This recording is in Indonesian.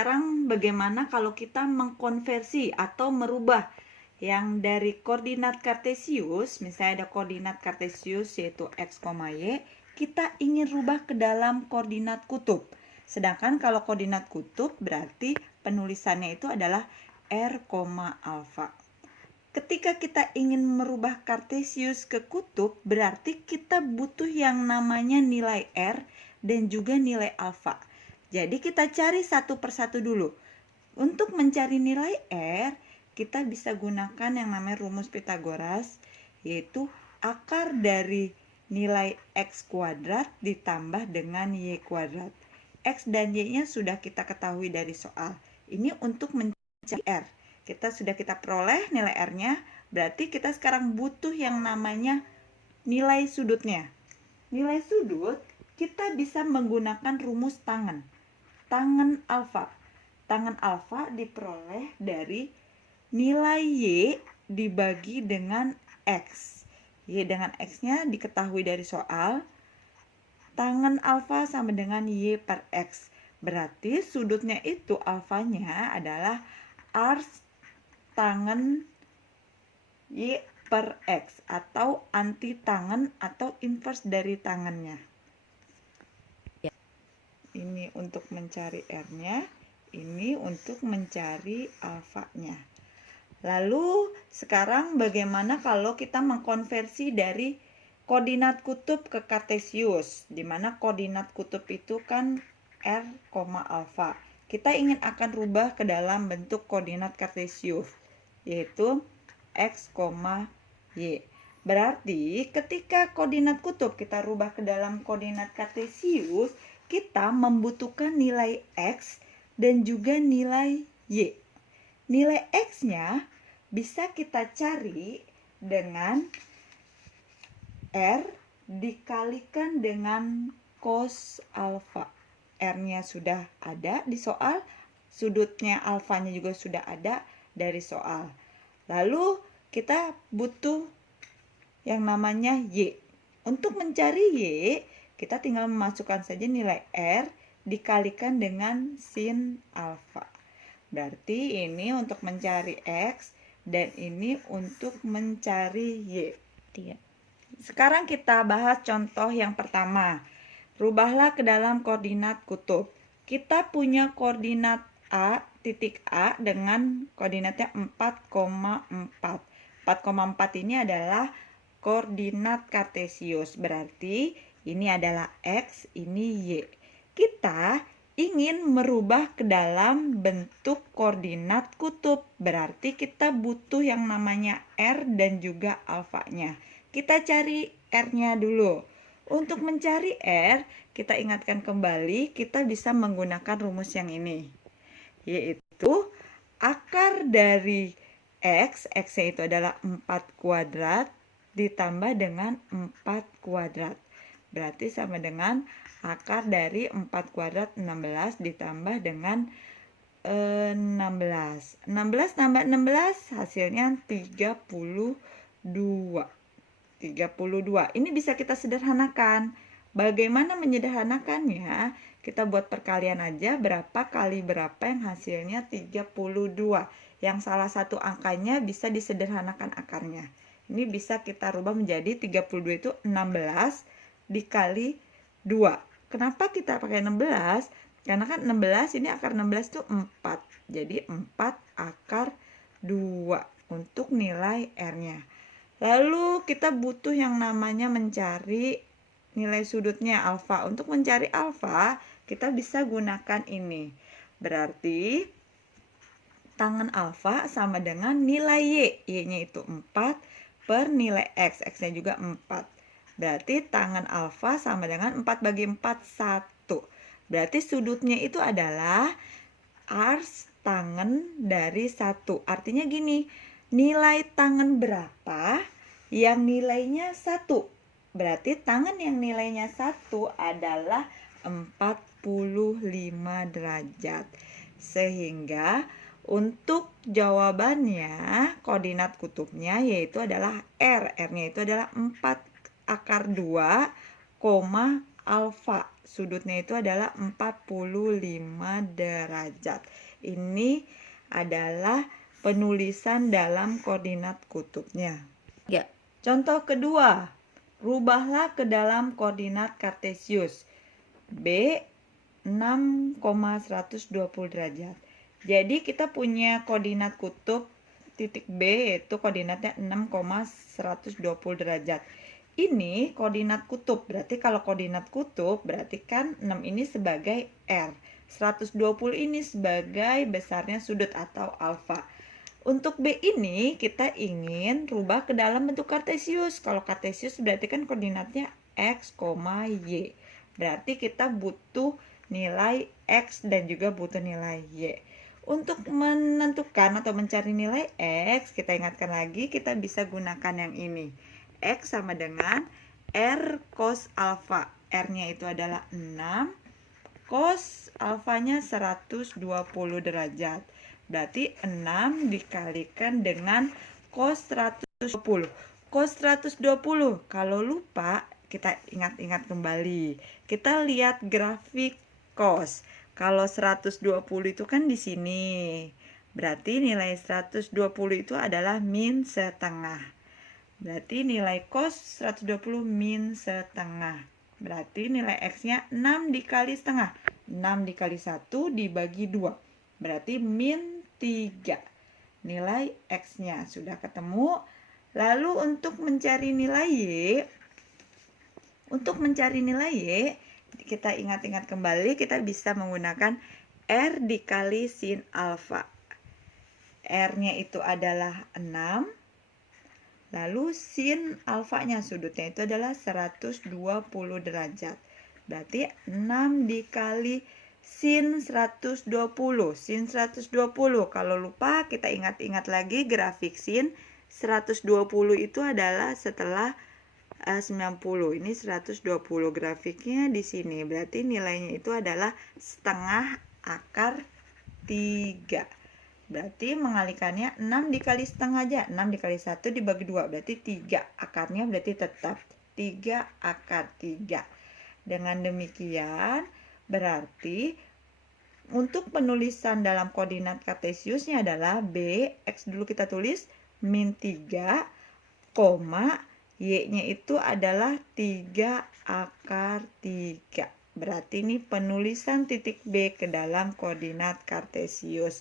sekarang bagaimana kalau kita mengkonversi atau merubah yang dari koordinat kartesius, misalnya ada koordinat kartesius yaitu x, y, kita ingin rubah ke dalam koordinat kutub. Sedangkan kalau koordinat kutub berarti penulisannya itu adalah r, alfa. Ketika kita ingin merubah kartesius ke kutub, berarti kita butuh yang namanya nilai r dan juga nilai alfa. Jadi kita cari satu persatu dulu. Untuk mencari nilai r, kita bisa gunakan yang namanya rumus Pitagoras, yaitu akar dari nilai x kuadrat ditambah dengan y kuadrat. X dan y-nya sudah kita ketahui dari soal. Ini untuk mencari r. Kita peroleh nilai r-nya, berarti kita sekarang butuh yang namanya nilai sudutnya. Nilai sudut kita bisa menggunakan rumus tangen. Tangen alfa. Tangen alfa diperoleh dari nilai y dibagi dengan x. Y dengan x-nya diketahui dari soal. Tangen alfa sama dengan y per x. Berarti sudutnya itu alfanya adalah r tangen y per x atau anti tangen atau inverse dari tangennya. Ini untuk mencari r-nya, ini untuk mencari alfanya. Lalu sekarang bagaimana kalau kita mengkonversi dari koordinat kutub ke kartesius, di mana koordinat kutub itu kan r, alfa. Kita ingin akan rubah ke dalam bentuk koordinat kartesius, yaitu x, y. Berarti ketika koordinat kutub kita rubah ke dalam koordinat kartesius, kita membutuhkan nilai x dan juga nilai y. Nilai x-nya bisa kita cari dengan r dikalikan dengan cos alfa. R-nya sudah ada di soal, sudutnya alfanya juga sudah ada dari soal. Lalu kita butuh yang namanya y. Untuk mencari y, kita tinggal memasukkan saja nilai r dikalikan dengan sin alfa. Berarti ini untuk mencari x dan ini untuk mencari y. Sekarang kita bahas contoh yang pertama. Rubahlah ke dalam koordinat kutub. Kita punya koordinat A, titik A dengan koordinatnya 4,4. 4,4 ini adalah koordinat kartesius. Berarti ini adalah x, ini y. Kita ingin merubah ke dalam bentuk koordinat kutub. Berarti kita butuh yang namanya r dan juga alfanya. Kita cari r-nya dulu. Untuk mencari r, kita ingatkan kembali, kita bisa menggunakan rumus yang ini. Yaitu akar dari x, x-nya itu adalah 4 kuadrat ditambah dengan 4 kuadrat. Berarti sama dengan akar dari 4 kuadrat 16 ditambah dengan 16. 16 tambah 16 hasilnya 32. 32. Ini bisa kita sederhanakan. Bagaimana menyederhanakannya? Kita buat perkalian aja berapa kali berapa yang hasilnya 32. Yang salah satu angkanya bisa disederhanakan akarnya. Ini bisa kita rubah menjadi 32 itu 16 dikali 2. Kenapa kita pakai 16? Karena kan 16 ini akar 16 itu 4. Jadi 4 akar 2 untuk nilai R-nya. Lalu kita butuh yang namanya mencari nilai sudutnya alfa. Untuk mencari alfa, kita bisa gunakan ini. Berarti tangen alfa sama dengan nilai y. Y-nya itu 4 per nilai x. X-nya juga 4. Berarti tangen alfa sama dengan 4 bagi 4, 1. Berarti sudutnya itu adalah ars tangen dari 1. Artinya gini. Nilai tangen berapa yang nilainya 1? Berarti tangen yang nilainya 1 adalah 45 derajat. Sehingga untuk jawabannya koordinat kutubnya yaitu adalah R. R-nya itu adalah 4 akar 2, alfa. Sudutnya itu adalah 45 derajat. Ini adalah penulisan dalam koordinat kutubnya. Ya, contoh kedua, rubahlah ke dalam koordinat kartesius. B 6,120 derajat. Jadi kita punya koordinat kutub titik B yaitu koordinatnya 6,120 derajat. Ini koordinat kutub, berarti kalau koordinat kutub berarti kan 6 ini sebagai R. 120 ini sebagai besarnya sudut atau alfa. Untuk B ini kita ingin rubah ke dalam bentuk kartesius. Kalau kartesius berarti kan koordinatnya X, Y. Berarti kita butuh nilai X dan juga butuh nilai Y. Untuk menentukan atau mencari nilai X, kita ingatkan lagi, kita bisa gunakan yang ini. X sama dengan R cos alfa. R-nya itu adalah 6, cos alfanya 120 derajat. Berarti 6 dikalikan dengan cos 120. Cos 120, kalau lupa, kita ingat-ingat kembali. Kita lihat grafik cos. Kalau 120 itu kan di sini. Berarti nilai 120 itu adalah min setengah. Berarti nilai cos 120 min setengah. Berarti nilai X-nya 6 dikali setengah. 6 dikali 1 dibagi 2. Berarti min 3. Nilai X-nya sudah ketemu. Lalu untuk mencari nilai Y, kita ingat-ingat kembali, kita bisa menggunakan R dikali sin alfa. R-nya itu adalah 6. Lalu sin alfanya, sudutnya itu adalah 120 derajat. Berarti 6 dikali sin 120. Sin 120, kalau lupa kita ingat-ingat lagi grafik sin. 120 itu adalah setelah 90. Ini 120 grafiknya di sini. Berarti nilainya itu adalah setengah akar 3. Berarti mengalikannya 6 dikali setengah aja. 6 dikali 1 dibagi 2. Berarti 3. Akarnya berarti tetap 3 akar 3. Dengan demikian berarti untuk penulisan dalam koordinat kartesiusnya adalah B, X dulu kita tulis, min 3, Y-nya itu adalah 3 akar 3. Berarti ini penulisan titik B ke dalam koordinat kartesius.